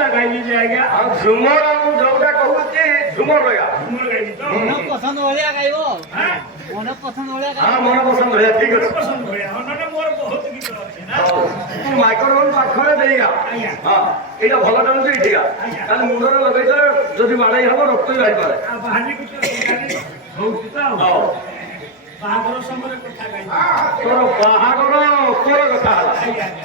କୋଉଟା ଗାଇଲି ଯେ ଆଜ୍ଞା? ଆଉ ଝୁମର ମୁଁ ଯୋଉଟା କହୁଛି ଝୁମର ଲଗା। ଝୁମର ଗାଇଲି ତ? ମନ ପସନ୍ଦ ଭଳିଆ ଗାଇବ। ହାଁ? ମନ ପସନ୍ଦ ଭଳିଆ ହଁ ଗାଇବ। ମନ ପସନ୍ଦ ଭଳିଆ ଠିକ ଅଛି। ପସନ୍ଦ ଭଳିଆ। ହଁ ନହେଲେ ମୋର ବହୁତ ଗୀତ ଅଛି ନା। ତୁ ମାଇକ୍ରୋଫୋନ ପାଖରେ ଦେଇଗା। ଆଜ୍ଞା। ହଁ ଏଇଟା ଭଲ ଚାଲୁଛି ଏଠିକା। ଆଜ୍ଞା। ତାହେଲେ ମୁଣ୍ଡରେ ଲଗେଇଦେଲେ ଯଦି ବାଡ଼େଇ ହବ ରକ୍ତ ବି ବାହାରିପାରେ। ଆଉ ବାହାରି ଗୋଟେ ହଉଛି ତ ଆଉ। ହଉ ବାହାଘର ସମୟରେ କଥା ଗାଇଲି। ତୋର ବାହାଘର ଉପର କଥା ହେଲା।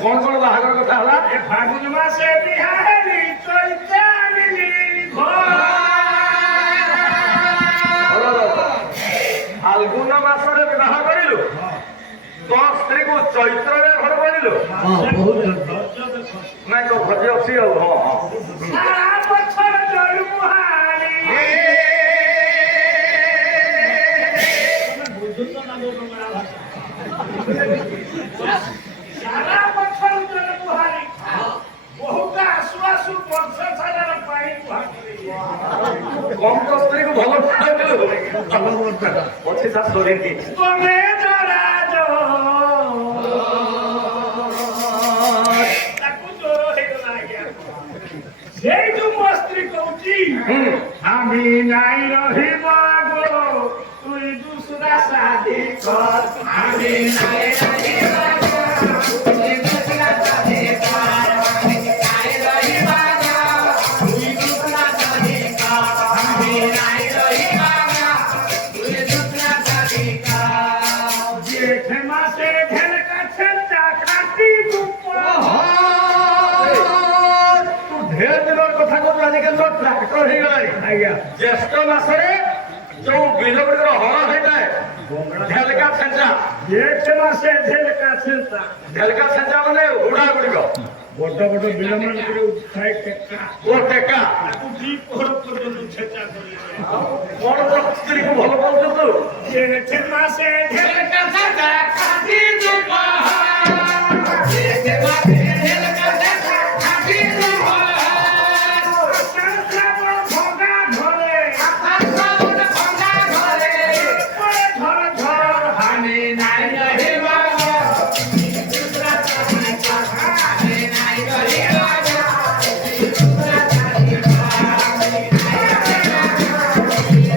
କଣ କଣ ବାହାଘର କଥା ହେଲା? ଏ ଫାଗୁନ ମାସେ ବିହା ହେଲି ଚୈତା ଆଣିଲି ଘର। ଫାଲ୍ଗୁନ ମାସରେ ବିବାହ କରିଲୁ, ତୋ ସ୍ତ୍ରୀକୁ ଚୈତ୍ରରେ ଘର କରିଲୁ। ନାଇଁ ତୋ ଭୋଜି ଅଛି ଆଉ। ହଁ ହଁ ସାରା ବছର ଜଳୁ ମୁହାରି। ତମେ ବୁଝୁଛ ନା ମୋ ବଙ୍ଗଳା ଭାଷା? ସାରା ବଛର ଜଳ ବୁହାରି ବହୁତ ଆସୁ ଆସୁ ବର୍ଷ ସାରାର ପାଣି ବୁହା କରିବ। କମ ତୋ ସ୍ତ୍ରୀକୁ ଭଲ ପାଇଲୁ। ଅଛି ତା ସରିନି। ତମେ ଜରାଜ ତାକୁ ଜ୍ୱର ହେଇଗଲା ଆଜ୍ଞା। ସେଇଠୁ ମୋ ସ୍ତ୍ରୀ କହୁଛି আমি নাই রহিব গো তুই দুসরা শাদি কর। আমি নাই রহিব গো তুই দুসরা শাদি কর। আমি নাই রহিব গো তুই দুসরা শাদি কর। আমি নাই রহিব গো তুই দুসরা শাদি কর। জেঠ মাসে ঢেল কাছে চাকাটি দুপুর। ତୁ ଢେର ଦିନର କଥା କହୁଛୁ, ଆଜିକାଲି ତ ଟ୍ରାକ୍ଟର ହେଇଗଲାଣି। ଆଜ୍ଞା ଜ୍ୟେଷ୍ଠ ମାସରେ ଯୋଉ ବିଲ ଗୁଡ଼ିକର ହଳ ହେଇଥାଏ ଢେଲକା ଛେଞ୍ଚା। ଜେଠ ମାସେ ঢেল কাছে ଢେଲକା ଛେଞ୍ଚା ମାନେ ହୁଡ଼ା ଗୁଡ଼ିକ ବଡ ବଡ ବିଲମାନଙ୍କରେ ଉଠିଥାଏ ଟେକା। ଓ ଟେକା। ତାକୁ ଦି ପହର ପର୍ଯ୍ୟନ୍ତ ଛେଚା କରିବେ। କଣ ତୋ ସ୍ତ୍ରୀକୁ ଭଲ ପାଉଛୁ ତୁ? ଜେଠ ମାସେ ঢেল কাছে চাকাটি দুপুর। জেঠ মাসে ঢেল কাছে চাকাটি দুপুর। আষাঢ় শ্রাবণ ভঙ্গা ঘরে। আষাঢ় শ্রাবণ ভঙ্গা ঘরে। পরে ঝড় ঝড় হানি নাই রহিব গো দুসরা শাদি কর। হানি নাই রহিব গো দুসরা শাদি কর। হানি নাই রহিব গো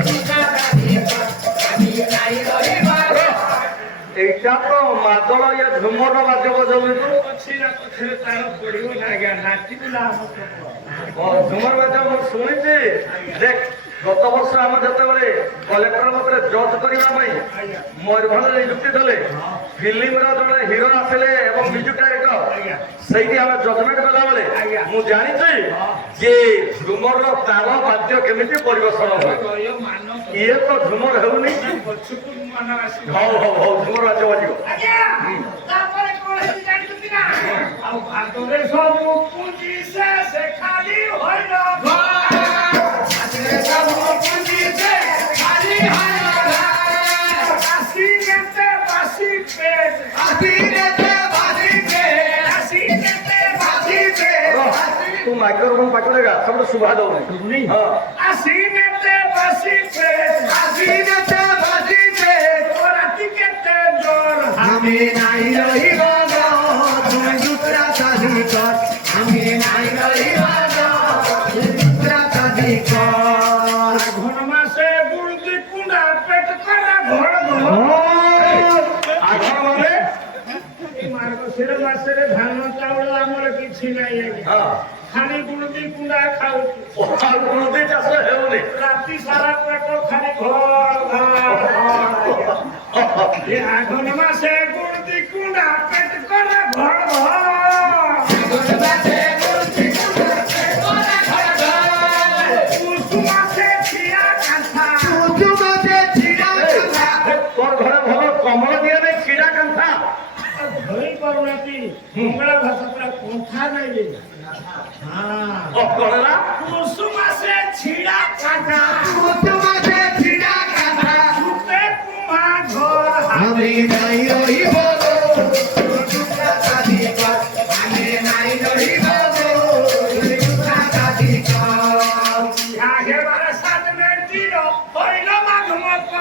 দুসরা শাদি কর। হানি নাই রহিব গো। এইটা তো ମାଦଳ ଇଏ ଝୁମର ବାଦ୍ୟ ବଜଉଛୁ। ଅଛି ନା ପଛରେ ତାର ପଡିବ ନା ଆଜ୍ଞା। ନାଚିବୁ ନା ଆମ ଝୁମର ବାଦ୍ୟ ମୁଁ ଶୁଣିଛି। ଦେଖ ଗତ ବର୍ଷ ଆମେ ଯେତେବେଳେ କଲେକ୍ଟର ମତରେ ଜଜ୍ କରିବା ପାଇଁ ଆଜ୍ଞା ମୟୂରଭଞ୍ଜ ନିଯୁକ୍ତି ଦେଲେ, ଫିଲ୍ମର ଜଣେ ହିରୋ ଆସିଲେ ଏବଂ ବିଜୁ ଡାଇରେକ୍ଟର, ସେଇଠି ଆମେ ଜଜମେଣ୍ଟ କଲାବେଳେ ମୁଁ ଜାଣିଛି ଯେ ଝୁମର ତାଳ ବାଦ୍ୟ କେମିତି ପରିବେଷଣ ହୁଏ। କହିବ ମାନ ଇଏ ତ ଝୁମର ହେଉନି। ପଛକୁ ମାନ ଆସିବ। ହଉ ହଉ ହଉ ଝୁମର ବାଦ୍ୟ ବାଜିବ। ଆଜ୍ଞା ତାପରେ କଣ ହେଇଛି ଜାଣିଛନ୍ତି ନା? ଆଉ ଭାଗରେ ସବୁ ପୁଞ୍ଜି ସେ ଖାଲି ହଇଲ ଘର। ଭାଗରେ ସବୁ ପୁଞ୍ଜି ସେ ଖାଲି ହଇଲ ଘର। ଆସି ନେତେ ବାସି ପେଟ। ଆସି ନେତେ ବାସି ପେଟ। ଆସି ନେତେ ବାସି ପେଟ। ତୁ ମାଇକ୍ରୋଫୋନ ପାଖରେ ଗା, ସବୁଠୁ ଶୁଭା ଦଉନି। ହଁ ଆସି ନେତେ ବାସି ପେଟ। ଆସି ନେତେ ବାସି ପେଟ। ରାତି କେତେ ଜୋର আমি নাই রহিব গো তুই দুসরা শাদি কর। আমি নাই রহিব গো তুই দুসরা শাদি কর। ঘন মাসে গুড়দি কুন্ডা পেট করা ঘর ঘর। ଆଘର ମାନେ এই মার্গশির মাসের ধান চাউল আমার কিছু নাই আଜ୍ଞା। ହଁ খালি গুড়দি কুন্ডা খাଉଛୁ। ଆଉ କୋଣତି ଚାଷ ହେଉନି। রাতি সারা পেট খালি ঘর ঘর ঘর। এ আঘন মাসে গুড়দি কুন্ডা পেট করা ঘর ঘর। আঘন মাসে গুড়দি কুন্ডা পেট করা ঘর ঘর। পুষ মাসে ছিড়া কাঁথা। পুষ মাসে ছিড়া কাঁথা। তোর ঘরে ଭଲ କମଳ ଦିଏ ନାହିଁ, ଛିଡ଼ା କାନ୍ଥା। ধরি পারুনাতি মঙ্গলা ভাষা পুরা কোঠা নাই রে। হ্যাঁ କଣ ହେଲା? পুষ মাসে ছিড়া কাঁথা। পুষ মাসে ছিড়া কাঁথা। সুপে কুমা ঘর। আমি নাই রহিব গো দুসরা শাদি কর। আমি নাই রহিব গো দুসরা শাদি কর। বিহা হেবার সাত মেটির হইল মাঘ মত।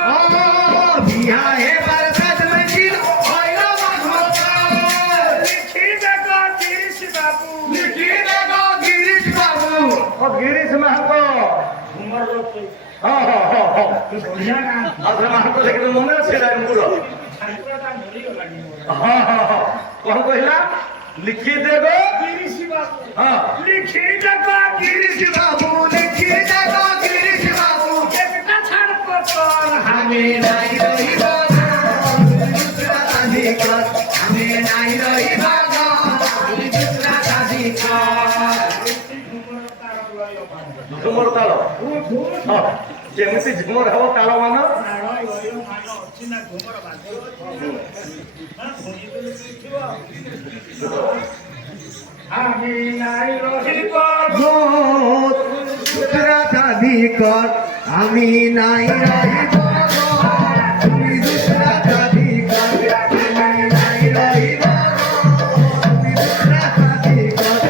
বিহা হেবার সাত মেটির হইল মাঘ মত। লিখি দেব গিরিশ বাবু। লিখি দেব গিরিশ বাবু। ଗିରିଶ ମାହାନ୍ତ ଘୁମର ଲୋକ ହଁ ହଁ ହଁ ହଁ ବଢିଆ ଗାଁ ଆଉ ସେ ମାହାନ୍ତ ଦେଖିଲେ ମନେ ଅଛି ରାୟପୁର ଛାତ୍ରଟା ଭୁଲିଗଲାଣି ହଁ ହଁ ହଁ କଣ କହିଲା লিখি দেব ଗିରିଶ ବାବୁ হ্যাঁ লিখি ଦେଖ ଗିରିଶ ବାବୁ লিখি ଦେଖ ଗିରିଶ ବାବୁ କେତେଟା ଛାଡ଼ ପତର ଆମେ ନାଇଁ ରହିବା ଦୁସରା ଶାଦି କର ଆମେ ନାଇଁ ରହିବା ଦୁସରା ଶାଦି କର ঝুমর তাল ହଁ କେମିତି ଝୁମର ହବ ତାଳ ମାନ আমি নাই রহিবা দুসরা শাদি কর আমি নাই রহিব তুমি দুসরা শাদি কর আমি নাই রহিব তুমি দুসরা শাদি কর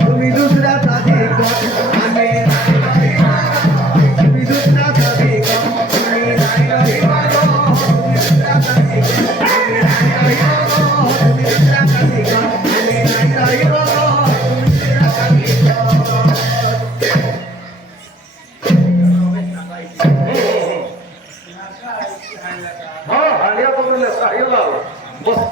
তুমি দুসরা শাদি কর আমি নাই রহিব তুমি দুসরা শাদি কর আমি নাই রহিব তুমি দুসরা শাদি কর আমি নাই রহিব তুমি দুসরা শাদি কর আমি নাই রহিব ହଁ ହାଣ୍ଡିଆ ପକେଇଲେ ସାରିଗଲା ବସ୍